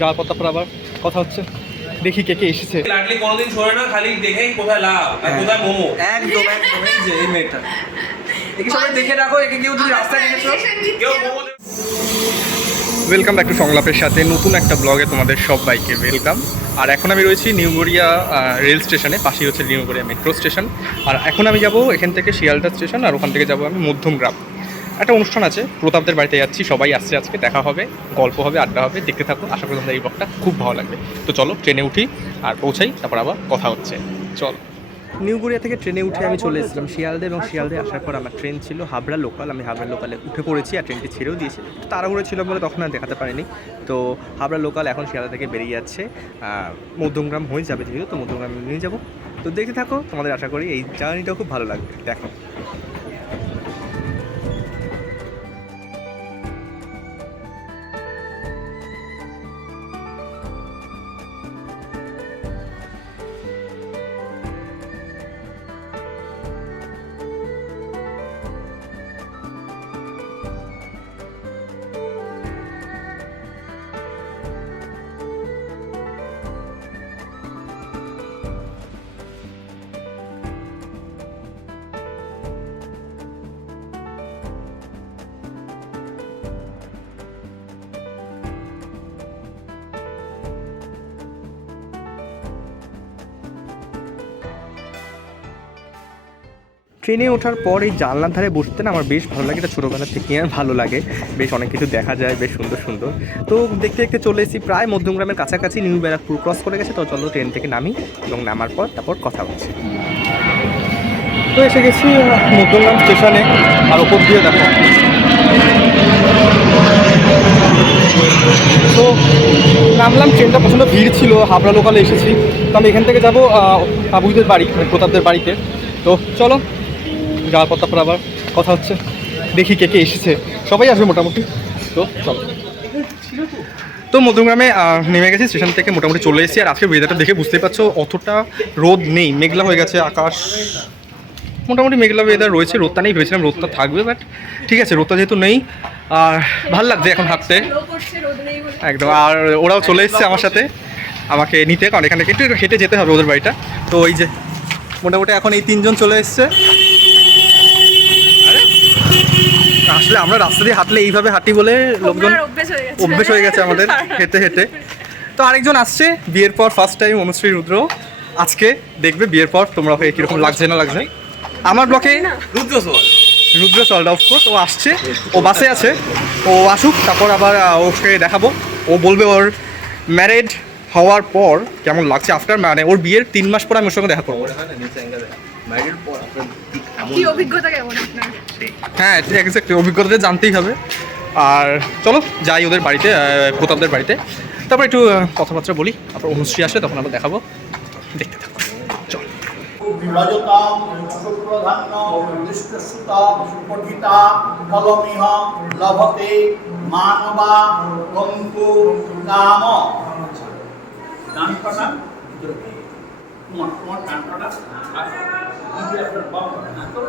যাওয়ার পর তারপর আবার কথা হচ্ছে। দেখি কে কে এসেছে। লাডলি কোনোদিন সরে না খালি দেখেই কোথায় লাভ আর কোথায় মোমো। একদম একদম এই যে এই মেয়েটা। একে সবাই দেখে রাখো একে কেউ যদি রাস্তায় দেখেছ কেউ মোমো ওয়েলকাম ব্যাক টু সংলাপের সাথে নতুন একটা ব্লগে তোমাদের সবাইকে ওয়েলকাম আর এখন আমি রয়েছি নিউ গড়িয়া রেল স্টেশনে পাশেই হচ্ছে নিউ গড়িয়া মেট্রো স্টেশন আর এখন আমি যাব এখান থেকে শিয়ালদা স্টেশন আর ওখান থেকে যাব আমি মধ্যমগ্রাম। একটা অনুষ্ঠান আছে, প্রতাপদের বাড়িতে যাচ্ছি, সবাই আসছে আজকে, দেখা হবে, গল্প হবে, আড্ডা হবে, দেখতে থাকো। আশা করি তোমাদের এই ব্লগটা খুব ভালো লাগবে। তো চলো, ট্রেনে উঠি আর পৌঁছাই, তারপর আবার কথা হচ্ছে। চলো। নিউ গড়িয়া থেকে ট্রেনে উঠে আমি চলে এসেছিলাম শিয়ালদে এবং শিয়ালদে আসার পর আমার ট্রেন ছিল হাবড়া লোকাল আমি হাবড়া লোকালে উঠে পড়েছি আর ট্রেনটি ছেড়েও দিয়েছি। তাড়াহুড়ো ছিল বলে তখন আর দেখাতে পারিনি। তো হাবড়া লোকাল এখন শিয়ালদা থেকে বেরিয়ে যাচ্ছে মধ্যমগ্রাম হয়ে যাবে যেহেতু, তো মধ্যমগ্রাম নিয়ে যাব। তো দেখে থাকো, তোমাদের আশা করি এই জার্নিটাও খুব ভালো লাগবে। দেখো। ট্রেনে ওঠার পর এই জানলার ধারে বসতে না আমার বেশ ভালো লাগে। এটা ছোটোবেলা থেকে আর ভালো লাগে। বেশ অনেক কিছু দেখা যায়, বেশ সুন্দর সুন্দর। তো দেখতে দেখতে চলে এসেছি প্রায় মধ্যমগ্রামের কাছাকাছি, নিউ ব্যারাকপুর। ক্রস করে গেছে, তো চলো ট্রেন থেকে নামি এবং নামার পর তারপর কথা হচ্ছে তো এসে গেছি মধ্যমগ্রাম স্টেশনে। আর ওপর দিয়ে দেখো। তো নামলাম, ট্রেনটা প্রচণ্ড ভিড় ছিল, হাবড়া লোকালে এসেছি। তো আমি এখান থেকে যাব আবুদের বাড়ি মানে প্রতাপদের বাড়িতে। তো চলো যাওয়ার পর তারপর আবার কথা হচ্ছে। দেখি কে কে এসেছে। সবাই আসবে মোটামুটি। তো চলো। তো মধ্যমগ্রামে নেমে গেছি, স্টেশন থেকে মোটামুটি চলে এসেছি। আর আজকে ওয়েদারটা দেখে বুঝতেই পারছ, অতটা রোদ নেই। মেঘলা হয়ে গেছে, আকাশ মোটামুটি মেঘলা ওয়েদার রয়েছে। রোদটা নেই, ভেবেছিলাম রোদটা থাকবে বাট ঠিক আছে, রোদটা যেহেতু নেই, আর ভালো লাগছে এখন হাঁটতে। একদম, আর ওরাও চলে এসছে আমার সাথে। আমাকে নিতে, কারণ এখান একটু হেঁটে যেতে হবে ওদের বাড়িটা। তো ওই যে, মোটামুটি এখন এই তিনজন চলে এসছে আরে, আসলে আমরা রাস্তা দিয়ে হাঁটলে এইভাবে হাঁটি বলে লোকজন অভ্যেস হয়ে গেছে। হয়ে আমাদের হেঁটে হেঁটে। তো আরেকজন আসছে বিয়ের পর ফার্স্ট টাইম অনুশ্রী রুদ্র। আজকে দেখবে বিয়ের পর তোমরা হয়ে কীরকম লাগছে না লাগছে। আমার ব্লকে রুদ্র সোয়াল রুদ্র সল্ড অফকোর্স ও আসছে ও বাসে আছে ও আসুক তারপর আবার ওকে দেখাবো। ও বলবে ওর ম্যারেড হওয়ার পর কেমন লাগছে। আফটার মানে ওর বিয়ের তিন মাস পর আমি ওর সঙ্গে দেখা করব। কি অভিজ্ঞতা কেমন আপনার? হ্যাঁ এক্স্যাক্টলি অভিজ্ঞতাটা জানতেই হবে। আর চলো যাই ওদের বাড়িতে প্রতাপদের বাড়িতে। তারপর একটু কথাবার্তা বলি তারপর অনুশ্রী আসলে তখন আবার দেখাবো। দেখতে থাকো চল। লভতে মানবা কঙ্কু কাম। তোমার তোমার ডানপাটা আর এই যে আপনার বাম পাটা, হ্যাঁ, তো?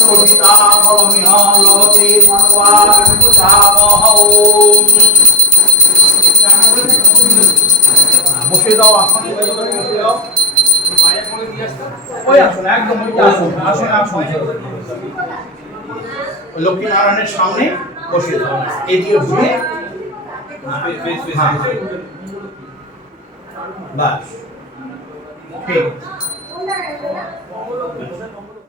প্রহিতা ফলমিহ লভতে মানবা কামহ বসে দাও আসনে বসে দাও ওই আসুন একদম ওই আসুন আসুন আসুন লক্ষ্মীনারায়ণের সামনে বসে দাও এদিকে ঘুরে হ্যাঁ। বাস।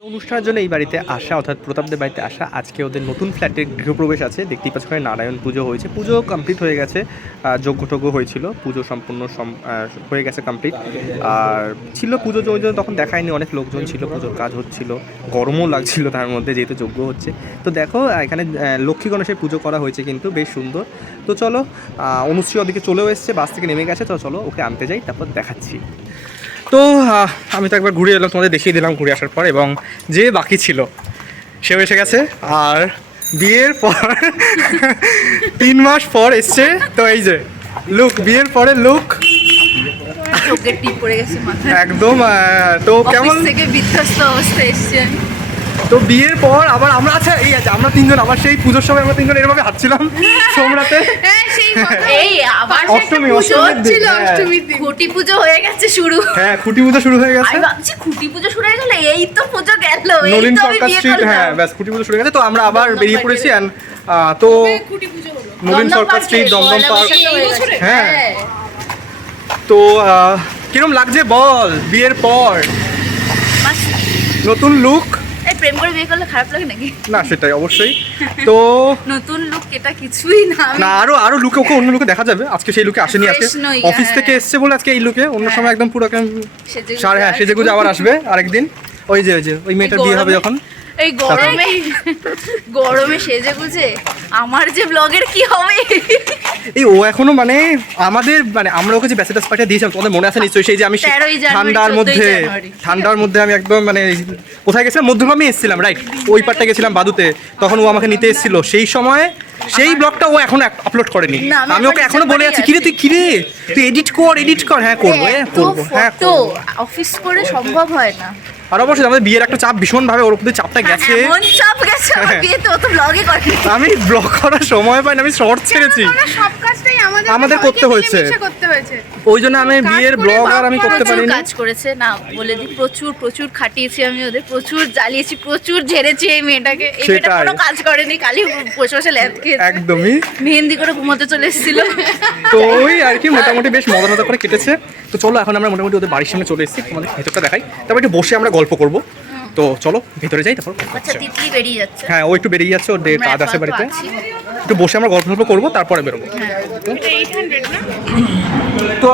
অনুষ্ঠানের জন্য এই বাড়িতে আসা অর্থাৎ প্রতাপদের বাড়িতে আসা আজকে ওদের নতুন ফ্ল্যাটের গৃহপ্রবেশ আছে। দেখতেই পাচ্ছ ওখানে নারায়ণ পুজো হয়েছে। পুজো কমপ্লিট হয়ে গেছে। আহ, যজ্ঞ টজ্ঞ হয়েছিল। পুজো সম্পূর্ণ সম- হয়ে গেছে কমপ্লিট আর ছিল পুজো ওই জন্য তখন দেখায়নি। অনেক লোকজন ছিল পুজোর কাজ হচ্ছিল। গরমও লাগছিল তার মধ্যে যেহেতু যজ্ঞ হচ্ছে। তো দেখো এখানে লক্ষ্মী গণেশের পুজো করা হয়েছে কিন্তু বেশ সুন্দর। তো চলো অনুশ্রী ওদিকে চলেও এসছে বাস থেকে নেমে গেছে। তো চলো ওকে আনতে যাই তারপর দেখাচ্ছি। তো আমি তো একবার ঘুরে এলাম তোমাদের দেখিয়ে দিলাম ঘুরে আসার পর এবং যে বাকি ছিল সেও এসে গেছে আর বিয়ের পর তিন মাস পর এসছে তো এই যে লুক বিয়ের পরে লুক একদম তো কেমন থেকে বিধ্বস্ত অবস্থা এসছি। তো বিয়ের পর আবার আমরা আচ্ছা এই আছে আমরা তিনজন আবার সেই পুজোর সময় আমরা তিনজন এরভাবে হাঁটছিলাম সোমরাতে। হ্যাঁ এই আবার অষ্টমী, হচ্ছিল। হ্যাঁ। খুঁটি পুজো হয়ে গেছে শুরু। হ্যাঁ খুঁটি পুজো শুরু হয়ে গেছে। আমি ভাবছি খুঁটি পুজো শুরু হয়ে গেলে এই তো পুজো গেল এই নলিন তো সরকার বিয়ে স্ট্রিট হ্যাঁ ব্যাস খুঁটি পুজো শুরু হয়ে গেছে। তো আমরা আবার বেরিয়ে পড়েছি and, তো খুঁটি পুজো হলো। Nalin Sarkar street Dumdum park. হয়ে। হ্যাঁ। তো কিরম লাগছে বল বিয়ের পর? নতুন লুক এই প্রেম করে বিয়ে করলে খারাপ লাগে নাকি? না সেটাই অবশ্যই। তো নতুন লুক এটা কিছুই না না আরও আরও লুকে ওকে অন্য লুকে দেখা যাবে। আজকে সেই লুকে আসেনি আজকে অফিস হ্যাঁ। থেকে এসেছে বলে আজকে এই লুকে অন্য সময় একদম পুরো একদম সেজেগুজে সার হ্যাঁ সেজে গুজে আবার আসবে আরেকদিন। ওই যে ওই যে ওই মেয়েটার বিয়ে হবে যখন। এই গরমে গরমে সেজে গুজে আমার যে ব্লগের কি হবে? এই ও এখনও মানে আমাদের মানে আমরা ওকে যে ব্যাচেলার্স পার্টি দিয়েছিলাম তোমাদের মনে আছে নিশ্চয়ই? সেই যে আমি সে- 13ই জানুয়ারি, ঠান্ডার মধ্যে ঠান্ডার মধ্যে আমি একদম মানে কোথায় গেছিলাম? মধ্যগ্রামে এসেছিলাম রাইট ওই পার্টটা গেছিলাম বাদুতে। তখন ও আমাকে নিতে এসেছিল। সেই সময় সেই ব্লগটা ও এখনও আপলোড করেনি। আমি ওকে এখন বলে আছি কিরে তুই কিরে? তুই এডিট কর এডিট কর। হ্যাঁ করব হ্যাঁ এত করব হ্যাঁ তো অফিস করে সম্ভব হয় না। আর অবশ্যই আমাদের বিয়ের একটা চাপ ভীষণ ভাবে ওর উপরে চাপটা গেছে। এমন চাপ গেছে হ্যাঁ। বিয়েতে ও তো ব্লগে করে আমি ব্লগ করার সময় পাই না আমি শর্ট ছেড়েছি। সব কাজটাই আমাদের আমাদের করতে হয়েছে। করতে হয়েছে। ওই জন্য আমি বিয়ের ব্লগ আর আমি করতে পারিনি। কাজ করেছে না বলে দিই প্রচুর প্রচুর খাটিয়েছি আমি ওদের প্রচুর জ্বালিয়েছি প্রচুর ঝেড়েছি এই মেয়েটাকে। এই মেয়েটা কোনো কাজ করেনি খালি বসে বসে ল্যাদ খেয়েছে। একদমই। মেহেন্দি করে ঘুমাতে চলে এসেছিল। তো ওই আর কি মোটামুটি বেশ মজা মজা করে কেটেছে। তো চলো এখন আমরা মোটামুটি ওদের বাড়ির সামনে চলে এসেছি তোমাদের ভেতরটা দেখাই। তারপর একটু বসে আমরা গল্প করব। তো চলো ভেতরে যাই তারপর আচ্ছা। তিতলি বেরিয়ে যাচ্ছে। হ্যাঁ ও একটু বেরিয়ে যাচ্ছে ওর ডে- কাজ আছে বাড়িতে। একটু বসে আমরা গল্প গল্প করব তারপরে বেরোবো। না? তো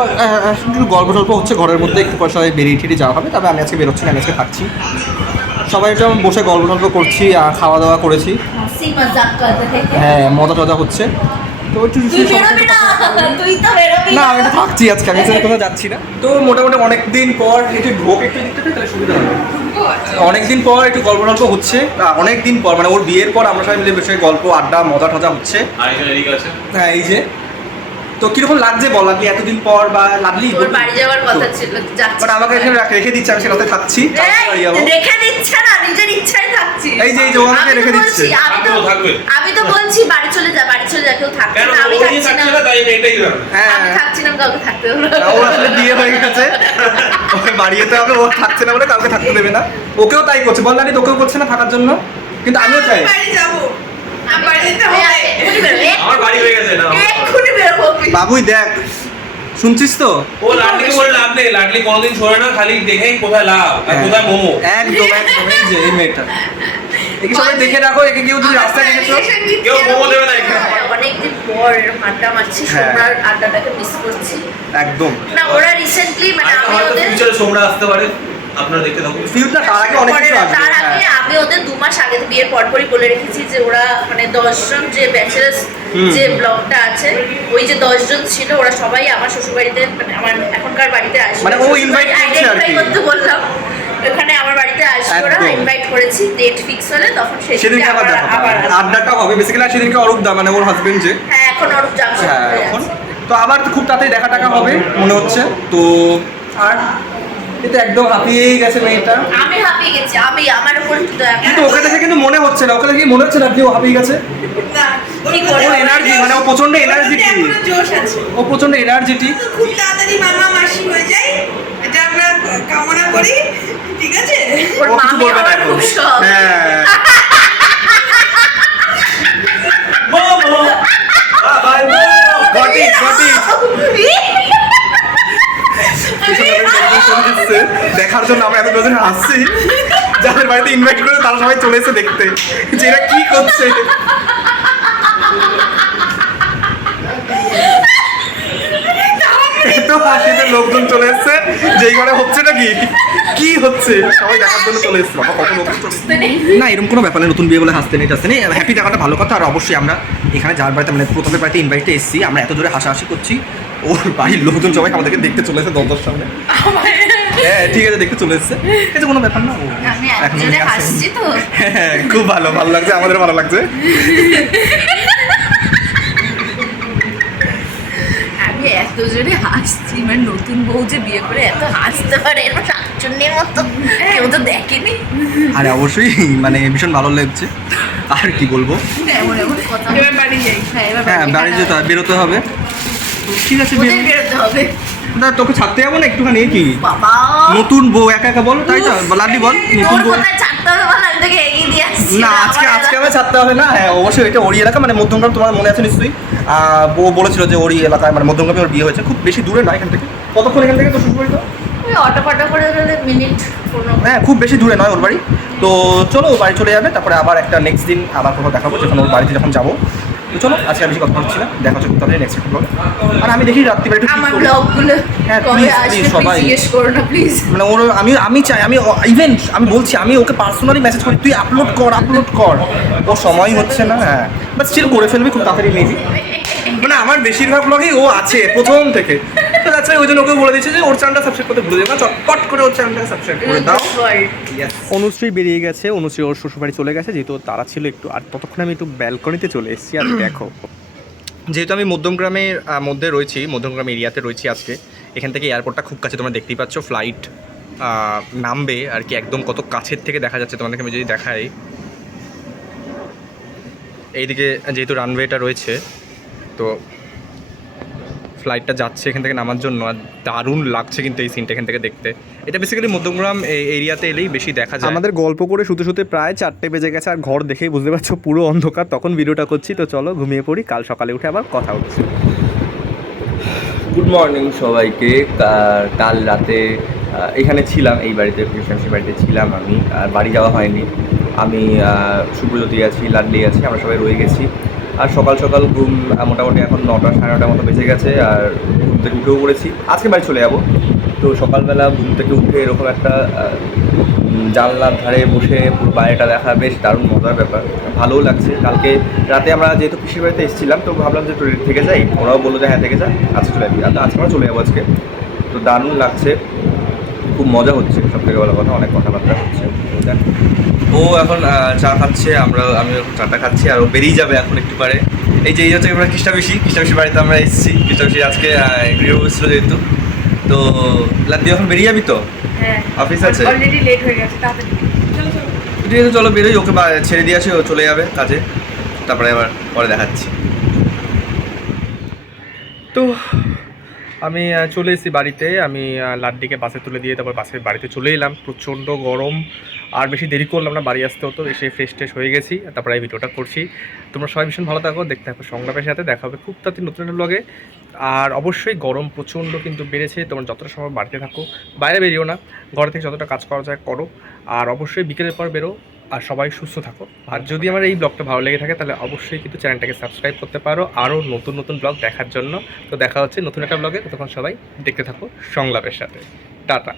একটু গল্প টল্প হচ্ছে ঘরের মধ্যে একটু পয়সা বেরিয়ে ঠেরিয়ে যাওয়া হবে তবে আমি আজকে বেরোচ্ছি না আমি আজকে থাকছি। সবাই একটু বসে গল্প টল্প করছি আর খাওয়া দাওয়া করেছি। হ্যাঁ মজা টজা হচ্ছে। তো একটু তুই না তুই তো বেরোবি না আমি তো থাকছি আজকে আমি আজকে কোথাও যাচ্ছি না। তো মোটামুটি অনেক দিন পর একটু ঢোক একটু দিকটাতে তাহলে সুবিধা হবে। অনেক দিন পর একটু গল্প টল্প হচ্ছে। অনেক দিন পর মানে ওর বিয়ের পর আমরা সবাই মিলে বেশি গল্প আড্ডা মজা টজা হচ্ছে হ্যাঁ এই যে। তো কীরকম লাগছে বল? লাগলি এতদিন পর বা লাগলি? তোর বাড়ি যাওয়ার কথা ছিল যাচ্ছি। বাট আমাকে এখানে রাখ- রেখে দিচ্ছে আমি সেটাতে থাকছি। রেখে দিচ্ছে না নিজের ইচ্ছায় থাকছি। এই যে, এই যে, ও আমাকে আমি তো রেখে দিচ্ছে। আমি তো থাকবে, থাকবে। আমি তো বলছি বাড়ি চলে যা বাড়ি চলে যা কেউ থাকছে কেন? না আমি থাকছি না। তাই এটাই জানো হ্যাঁ। আমি থাকছি না কাউকে থাকতে না। না, ও আসলে বিয়ে হয়ে গেছে। ওকে বাড়ি যেতে হবে ও থাকছে না বলে কাউকে থাকতে দেবে না। ওকেও তাই করছে। বল নানি তোকেও করছে না থাকার জন্য? কিন্তু আমিও চাই। বাড়ি যাব। আমার বাড়ি হয়ে গেছে না। বাবুই দেখ শুনছিস তো? ও লাডলিকে বলে লাভ নেই লাডলি কোনোদিন ছোড়ে না খালি দেখেই কোথায় লাভ আর হ্যাঁ। কোথায় মোমো। একদম একদম এই যে এই মেয়েটা। একে সবাই দেখে রাখো একে কেউ যদি রাস্তায় দেখেছ কেউ। মোমো দেবে না এখানে। অনেকদিন পর আড্ডা মারছি হ্যাঁ। সোমবার আড্ডাটাকে মিস করছি। একদম। না ওরা রিসেন্টলি মানে আমি ওদের ফিউচারে সোমরা আসতে পারে। আপনারা দেখতে থাকুন। তার আগে অনেক কিছু আসবে। তার আগে হ্যাঁ। আমি ওদের দু মাস আগে বিয়ের পরপরই বলে রেখেছি যে ওরা মানে দশজন যে ব্যাচেলার্স যে ব্লগটা আছে ওই যে দশজন ছিল ওরা সবাই আমার শ্বশুরবাড়িতে মানে আমার এখনকার বাড়িতে আসবে মানে ও করতে বললাম। এখানে আমার বাড়িতে আসবে ওরা ইনভাইট করেছি। ডেট ফিক্স হলে তখন সেই সেদিনকে আবার দেখা। আড্ডাটা হবে। বেসিক্যালি সেদিনকে অরূপ দা মানে ওর হাজবেন্ড যে। হ্যাঁ এখন অরূপ জাংশন হ্যাঁ এখন। তো আবার খুব তাড়াতাড়ি দেখা টাকা হবে মনে হচ্ছে। তো আর এটা একদম হাঁপিয়েই গেছে মেয়েটা। আমি হাঁপিয়ে গেছি আমি আমার উপর কিন্তু ওকে দেখে কিন্তু মনে হচ্ছে না ওকে দেখে মনে হচ্ছে না যে ও হাঁপিয়ে গেছে। কি ওর এনার্জি মানে ও প্রচণ্ড আছে। ও প্রচণ্ড এনার্জিটি খুব তাড়াতাড়ি মামা মাসি হয়ে যায় এটা আমরা কামনা করি ঠিক আছে? ওর মামি আমার খুব শখ। হ্যাঁ। দুজন হাসছি যাদের বাড়িতে ইনভাইট করে তারা সবাই চলে এসে দেখতে। যে এরা কি করছে? এত হাসিতে লোকজন চলে এসছে যেই ঘরে হচ্ছে নাকি কি হচ্ছে? সবাই দেখার জন্য চলে এসছে। বাবা লোকজন না, এরকম কোনো ব্যাপার নেই, নতুন বিয়ে বলে হাসতে নেই, টাসতে নেই। হ্যাপি থাকাটা ভালো কথা, আর অবশ্যই আমরা এখানে যার বাড়িতে মানে প্রথমে বাড়িতে ইনভাইটে এসেছি, আমরা এত দূরে হাসাহাসি করছি। ওর বাড়ির লোকজন সবাই আমাদেরকে দেখতে চলে এসেছে দরজার সামনে। হ্যাঁ ঠিক আছে দেখতে চলে এসেছে। এটা কোনো ব্যাপার না এখন তো। হ্যাঁ খুব ভালো ভালো লাগছে আমাদের ভালো লাগছে। আমি এত জোরে হাসছি মানে নতুন বউ যে বিয়ে করে এত হাসতে পারে এরকম শাকচুন্নির মতো। কেউ তো দেখেনি। আরে অবশ্যই মানে ভীষণ ভালো লাগছে। আর কি বলব? এবার বাড়ি যাই। হ্যাঁ হ্যাঁ বাড়ি যেতে হবে বেরোতে হবে। ঠিক আছে না তোকে ছাড়তে যাব না একটুখানি কি? নতুন বউ একা একা বল তাই তো? লাড্ডি বল নতুন বউ। আমি না আজকে আজকে আমার ছাড়তে হবে না? হ্যাঁ অবশ্যই এটা ওরি এলাকা মানে মধ্যমগ্রাম তোমার মনে আছে নিশ্চয়ই? ও বলেছিল যে ওরি এলাকায় মানে মধ্যমগ্রামে ওর বিয়ে হয়েছে খুব বেশি দূরে নয় এখান থেকে। কতক্ষণ এখান থেকে তো? তো অটো করে মিনিট হ্যাঁ খুব বেশি দূরে নয় ওর বাড়ি। তো চলো ও বাড়ি চলে যাবে তারপরে আবার একটা নেক্সট দিন আবার কোথাও দেখাবো যখন ওর বাড়িতে যখন যাব। তো চলো আজকে আমি বেশি কথা হচ্ছে না। দেখা হচ্ছে তাহলে নেক্সট ব্লগে আর আমি দেখি রাত্রিবেলা একটু আমার ব্লগগুলো হ্যাঁ, কবে আসবে প্লিজ সবাই। জিজ্ঞেস করো না প্লিজ মানে ওর আমি আমি চাই আমি ইভেন আমি বলছি আমি ওকে পার্সোনালি মেসেজ করি তুই আপলোড কর আপলোড কর। ও সময় হচ্ছে না হ্যাঁ। বাট স্টিল করে ফেলবি খুব তাড়াতাড়ি মেবি মানে আমার বেশিরভাগ ব্লগেই ও আছে প্রথম থেকে। তাছাড়া ওই জন্য ওকে বলে দিচ্ছে যে ওর চ্যানেলটা সাবস্ক্রাইব করতে ভুলে যাবে না চটপট করে ওর চ্যানেলটা সাবস্ক্রাইব করে দাও। অনুশ্রী বেরিয়ে গেছে অনুশ্রী ওর শ্বশুরবাড়ি চলে গেছে যেহেতু তারা ছিল একটু আর ততক্ষণ আমি একটু ব্যালকনিতে চলে এসেছি আর দেখো। যেহেতু আমি মধ্যমগ্রামের মধ্যে রয়েছি মধ্যমগ্রাম এরিয়াতে রয়েছি আজকে এখান থেকে এয়ারপোর্টটা খুব কাছে তোমরা দেখতেই পাচ্ছ ফ্লাইট নামবে আর কি একদম কত কাছের থেকে দেখা যাচ্ছে তোমাদেরকে আমি যদি দেখাই। এইদিকে যেহেতু রানওয়েটা রয়েছে তো ফ্লাইটটা যাচ্ছে এখান থেকে নামার জন্য আর দারুণ লাগছে কিন্তু এই সিনটা এখান থেকে দেখতে। এটা বেসিক্যালি মধ্যমগ্রাম এরিয়াতে এলেই বেশি দেখা যায়। আমাদের গল্প করে শুতে শুতে প্রায় চারটে বেজে গেছে আর ঘর দেখেই বুঝতে পারছ পুরো অন্ধকার। তখন ভিডিওটা করছি তো চলো ঘুমিয়ে পড়ি কাল সকালে উঠে আবার কথা হচ্ছে গুড মর্নিং সবাইকে। কাল রাতে এখানে ছিলাম এই বাড়িতে কৃষ্ণাংশী বাড়িতে ছিলাম আমি আর বাড়ি যাওয়া হয়নি। আমি সুব্রজ্যোতি আছি লাডলি আছি আমরা সবাই রয়ে গেছি। আর সকাল সকাল ঘুম মোটামুটি এখন নটা, সাড়ে নটার মতো বেজে গেছে আর ঘুম থেকে উঠেও পড়েছি। আজকে বাড়ি চলে যাব। তো সকালবেলা ঘুম থেকে উঠে এরকম একটা জানলার ধারে বসে পুরো বাইরেটা দেখা বেশ দারুণ মজার ব্যাপার। ভালোও লাগছে। কালকে রাতে আমরা যেহেতু পিসির বাড়িতে এসেছিলাম, তো ভাবলাম যে একটু থেকে যাই। ওরাও বলল যে হ্যাঁ থেকে যা, আজকে চলে যাবি আর আজকে আমরা চলে যাব আজকে। তো দারুণ লাগছে। খুব মজা হচ্ছে সব থেকে বড় কথা, অনেক কথাবার্তা হচ্ছে। দেখ, ও এখন চা খাচ্ছে আমরা আমি এখন চাটা খাচ্ছি আর ও বেরিয়ে যাবে এখন একটু পারে। এই যে এই হচ্ছে আমরা কৃষ্ণাবেশি কৃষ্ণাবেশি বাড়িতে আমরা এসেছি। কৃষ্ণাবেশি আজকে আহ, ছিল যেহেতু। তো লাদ্দি এখন বেরিয়ে যাবি তো? হ্যাঁ। অফিস আছে? অলরেডি লেট হয়ে গেছে তাড়াতাড়ি। ঠিক আছে চলো বেরোই ওকে ছেড়ে দিয়ে আসি ও চলে যাবে কাজে। তারপরে আবার পরে দেখাচ্ছি। তো আমি চলে এসেছি বাড়িতে। আমি লাড্ডিকে বাসে তুলে দিয়ে তারপর বাসের বাড়িতে চলে এলাম। প্রচণ্ড গরম। আর বেশি দেরি করলাম না, বাড়ি আসতে হতো। এসে ফ্রেশ ট্রেশ হয়ে গেছি। তারপরে এই ভিডিওটা করছি। তোমরা সবাই ভীষণ ভালো থাকো। দেখতে থাকো সংলাপের সাথে। দেখা হবে খুব তাড়াতাড়ি নতুন ব্লগে আর অবশ্যই গরম প্রচণ্ড কিন্তু বেড়েছে। তোমরা যতটা সময় বাড়িতে থাকো। বাইরে বেরিও না। ঘর থেকে যতটা কাজ করা যায় করো। আর অবশ্যই বিকেলের পর বেরো। আর সবাই সুস্থ থাকো। আর যদি আমার এই ব্লগটা ভালো লেগে থাকে, তাহলে অবশ্যই কিন্তু চ্যানেলটাকে সাবস্ক্রাইব করতে পারো। আরও নতুন নতুন ব্লগ দেখার জন্য। তো দেখা হচ্ছে নতুন একটা ব্লগে তখন সবাই দেখতে থাকো সংলাপের সাথে। টাটা।